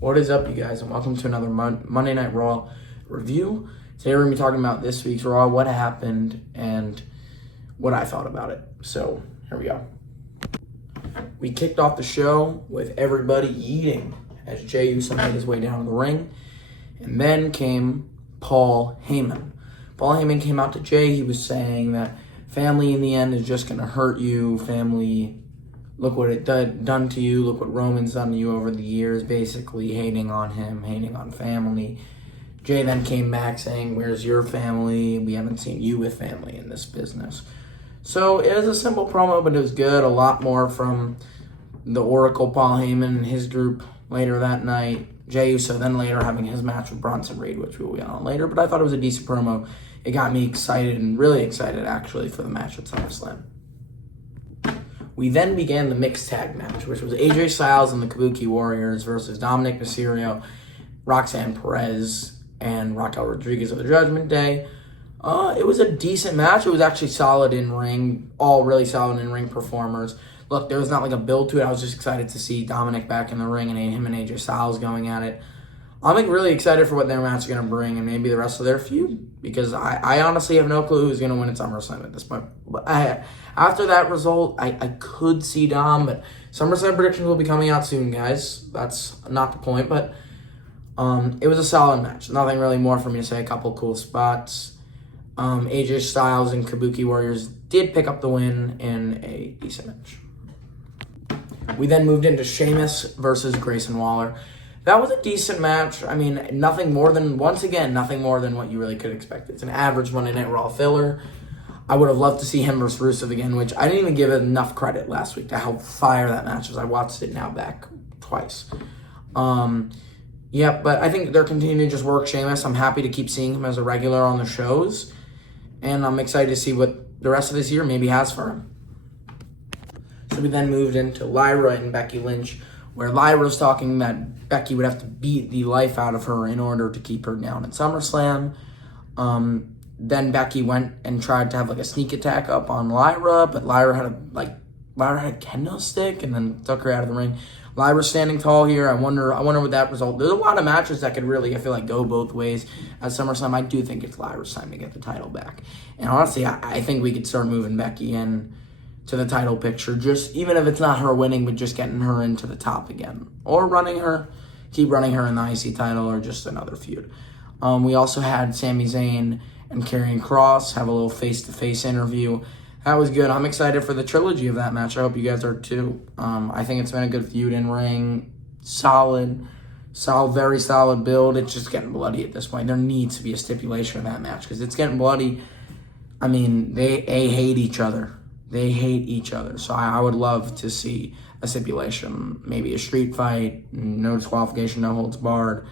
What is up, you guys, and welcome to another Monday Night Raw review. Today we're going to be talking about this week's Raw, what happened, and what I thought about it. So, here we go. We kicked off the show with everybody eating as Jey Uso made his way down to the ring. And then came Paul Heyman. Paul Heyman came out to Jey. He was saying that family in the end is just going to hurt you. Family, look what it done to you. Look what Roman's done to you over the years. Basically hating on him, hating on family. Jey then came back saying, where's your family? We haven't seen you with family in this business. So it was a simple promo, but it was good. A lot more from the Oracle, Paul Heyman, and his group later that night. Jey Uso then later having his match with Bronson Reed, which we will get on later. But I thought it was a decent promo. It got me excited, and really excited actually, for the match at SummerSlam. We then began the mixed tag match, which was AJ Styles and the Kabuki Warriors versus Dominic Mysterio, Roxanne Perez, and Raquel Rodriguez of the Judgment Day. It was a decent match. It was actually solid in ring, all really solid in ring performers. Look, there was not like a build to it. I was just excited to see Dominic back in the ring and him and AJ Styles going at it. I'm really excited for what their match is going to bring and maybe the rest of their feud, because I honestly have no clue who's going to win at SummerSlam at this point. But after that result, I could see Dom, but SummerSlam predictions will be coming out soon, guys. That's not the point, but it was a solid match. Nothing really more for me to say. A couple cool spots. AJ Styles and Kabuki Warriors did pick up the win in a decent match. We then moved into Sheamus versus Grayson Waller. That was a decent match. I mean, nothing more than what you really could expect. It's an average Monday Night Raw filler. I would have loved to see him versus Rusev again, which I didn't even give it enough credit last week to how fire that match was. I watched it now back twice. Yeah, but I think they're continuing to just work Sheamus. I'm happy to keep seeing him as a regular on the shows. And I'm excited to see what the rest of this year maybe has for him. So we then moved into Lyra and Becky Lynch, where Lyra's talking that Becky would have to beat the life out of her in order to keep her down at SummerSlam. Then Becky went and tried to have like a sneak attack up on Lyra, but Lyra had a kendo stick and then took her out of the ring. Lyra's standing tall here. I wonder what that result. There's a lot of matches that could really, I feel like, go both ways at SummerSlam. I do think it's Lyra's time to get the title back. And honestly, I think we could start moving Becky in to the title picture, just even if it's not her winning, but just getting her into the top again. Or keep running her in the IC title, or just another feud. We also had Sami Zayn and Karrion Kross have a little face-to-face interview. That was good. I'm excited for the trilogy of that match. I hope you guys are too. I think it's been a good feud in ring. Solid, very solid build. It's just getting bloody at this point. There needs to be a stipulation of that match because it's getting bloody. I mean, they hate each other. So I would love to see a stipulation, maybe a street fight, no disqualification, no holds barred.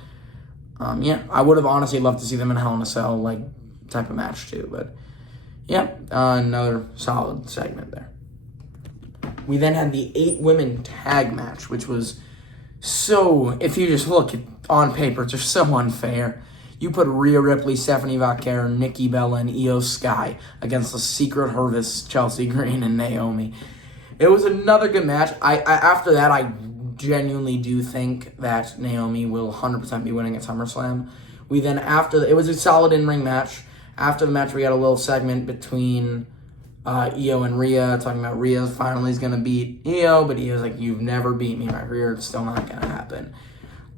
Yeah, I would have honestly loved to see them in Hell in a Cell like type of match too. But yeah, another solid segment there. We then had the 8-women tag match, which was so, if you just look on paper, it's just so unfair. You put Rhea Ripley, Stephanie Vaquer, Nikki Bella, and Io Sky against the Secret Harvest, Chelsea Green, and Naomi. It was another good match. After that, I genuinely do think that Naomi will 100% be winning at SummerSlam. We then, it was a solid in-ring match. After the match, we got a little segment between Io and Rhea, talking about Rhea finally is going to beat Io, but Io's like, you've never beat me, my career, it's still not going to happen.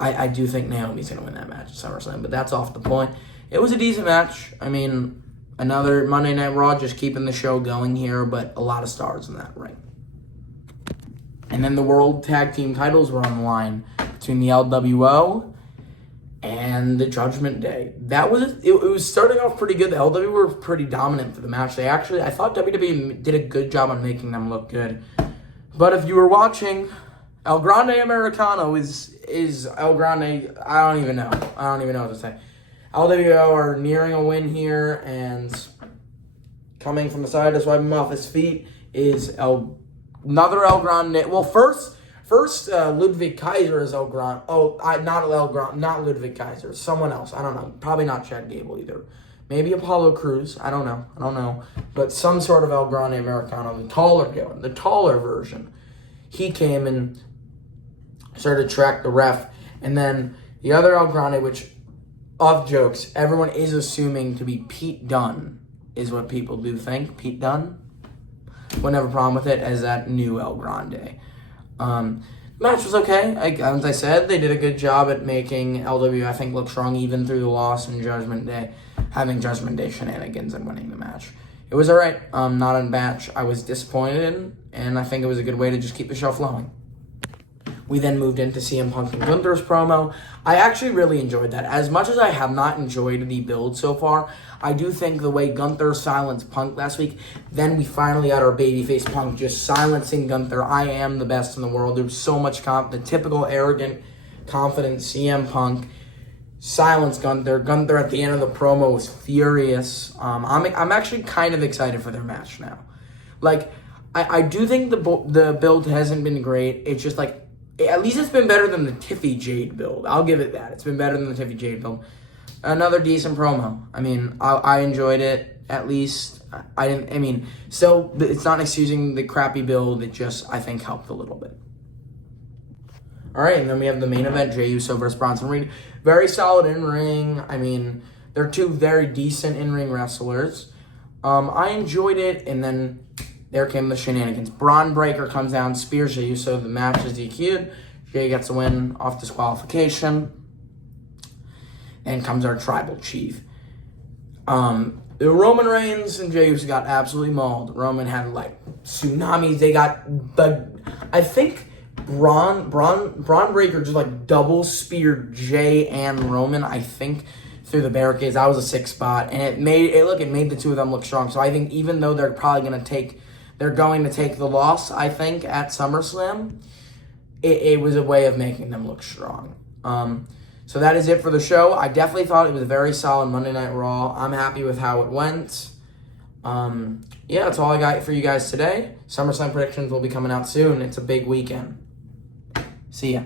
I do think Naomi's going to win that match at SummerSlam, but that's off the point. It was a decent match. I mean, another Monday Night Raw, just keeping the show going here, but a lot of stars in that ring. And then the World Tag Team titles were on the line between the LWO and the Judgment Day. It was starting off pretty good. The LWO were pretty dominant for the match. I thought WWE did a good job on making them look good. But if you were watching, El Grande Americano is El Grande. I don't even know what to say. LWO are nearing a win here, and coming from the side to swipe him off his feet is another El Grande. Well, first Ludwig Kaiser is El Grande. Not Ludwig Kaiser. Someone else. I don't know. Probably not Chad Gable either. Maybe Apollo Crews. I don't know. But some sort of El Grande Americano, the taller version. He came and started to track the ref And then the other El Grande, which, off jokes, everyone is assuming to be Pete Dunne, is what people do think. Pete Dunne. Wouldn't have a problem with it as that new El Grande. Match was okay. As I said, they did a good job at making LW, I think, look strong even through the loss in Judgment Day, having Judgment Day shenanigans and winning the match. It was all right. Not a match I was disappointed in, and I think it was a good way to just keep the show flowing. We then moved into CM Punk and Gunther's promo. I actually really enjoyed that. As much as I have not enjoyed the build so far, I do think the way Gunther silenced Punk last week, then we finally got our babyface Punk just silencing Gunther. I am the best in the world. There was so much the typical arrogant, confident CM Punk silenced Gunther. Gunther at the end of the promo was furious. I'm actually kind of excited for their match now. Like, I do think the build hasn't been great. It's just like, at least it's been better than the Tiffy Jade build. I'll give it that. It's been better than the Tiffy Jade build. Another decent promo. I mean, I enjoyed it, at least. Still, it's not excusing the crappy build. It just, I think, helped a little bit. All right, and then we have the main event, Jey Uso versus Bronson Reed. Very solid in-ring. I mean, they're two very decent in-ring wrestlers. I enjoyed it, and then there came the shenanigans. Braun Breaker comes down, spears Jey Uso. The match is DQ'd. Jey gets a win off disqualification. And comes our tribal chief. The Roman Reigns and Jey Uso got absolutely mauled. Roman had like tsunamis. They got I think Braun Breaker just like double speared Jey and Roman, I think, through the barricades. That was a 6 spot, and it made the two of them look strong. So I think even though they're going to take the loss, I think, at SummerSlam, it was a way of making them look strong. So that is it for the show. I definitely thought it was a very solid Monday Night Raw. I'm happy with how it went. That's all I got for you guys today. SummerSlam predictions will be coming out soon. It's a big weekend. See ya.